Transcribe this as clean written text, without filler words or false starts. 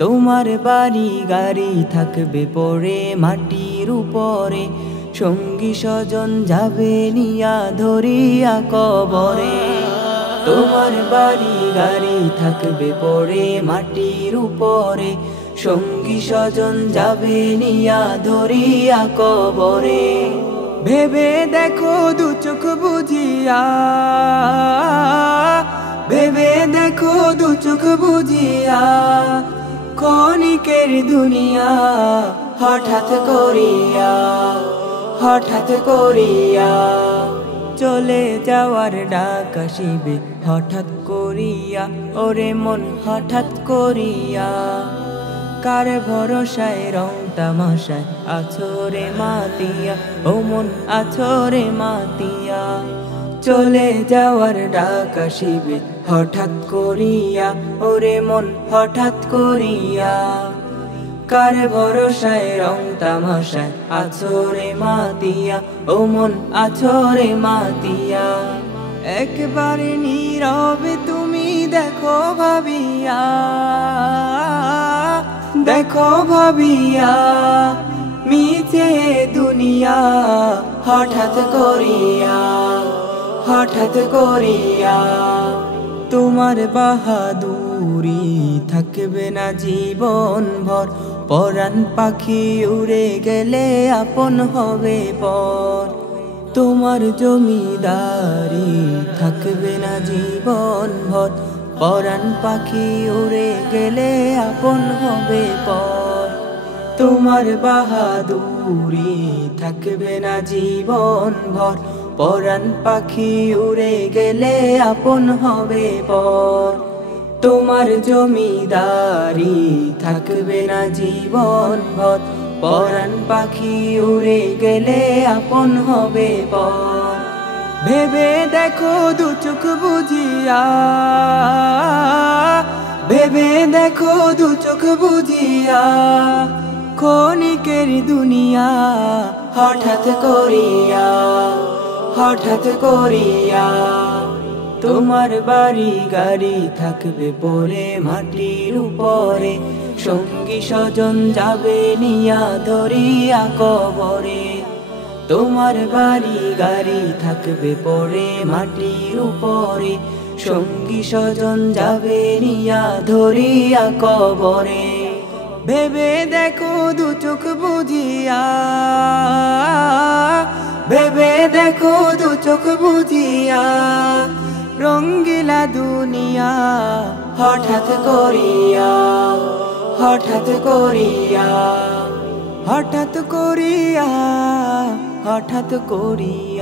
তোমার বাড়ি গাড়ি থাকবে পড়ে মাটির উপরে, সঙ্গী স্বজন যাবে নিয়া ধরিয়া কবরে। তোমার বাড়ি গাড়ি থাকবে পড়ে মাটির উপরে, সঙ্গী স্বজন যাবে নিয়া ধরিয়া কবরে। ভেবে দেখো দু চোখ বুঝিয়া, ভেবে দেখো দু চোখ বুঝিয়া, ক্ষণিকের দুনিয়া হঠাৎ করিয়া, হঠাৎ করিয়া চলে যাওয়ার ডাক আসিবে হঠাৎ করিয়া। ওরে মন হঠাৎ করিয়া, কার ভরসায় রং তামাশায় আছো রে মাতিয়া, ও মন আছো রে মাতিয়া। চলে যাওয়ার ডাক আসিবে হঠাৎ করিয়া, ওরে মন হঠাৎ করিয়া, কার ভরসায় রং তামাশায় আছো রে মাতিয়া, ও মন আছো রে মাতিয়া। একবারে নীরবে তুমি দেখো ভাবিয়া, দেখো ভাবিয়া, মিছে দুনিয়া হঠাৎ করিয়া, হঠাৎ করিয়া। তোমার বাহাদুরি থাকবে না জীবন ভর, পরাণ পাখি উড়ে গেলে আপন হবে পর। তোমার জমিদারি থাকবে না জীবন ভর, পরাণ পাখি উড়ে গেলে আপন হবে পর। তোমার বাহাদুরি থাকবে না জীবন ভর, পরাণ পাখি উড়ে গেলে আপন হবে পর। তোমার জমিদারি থাকবে না জীবন ভর, পরাণ পাখি উড়ে গেলে আপন হবে পর। ভেবে দেখো দু চোখ বুঝিয়া, ভেবে দেখো দু চোখ বুঝিয়া, ক্ষণিকের দুনিয়া হঠাৎ করিয়া, হঠাৎ করিয়া। তোমার বাড়ি গাড়ি থাকবে পড়ে মাটির উপরে, সঙ্গী স্বজন যাবে নিয়া ধরিয়া কবরে। তোমার বাড়ি গাড়ি থাকবে পড়ে মাটির উপরে, সঙ্গী স্বজন যাবে নিয়া ধরিয়া কবরে। ভেবে দেখো দু চোখ বুঝিয়া, ভেবে দেখো দু চোখ বুঝিয়া, রঙ্গিলা দুনিয়া হঠাৎ করিয়া, হঠাৎ করিয়া, হঠাৎ করিয়া, হঠাৎ করিয়া।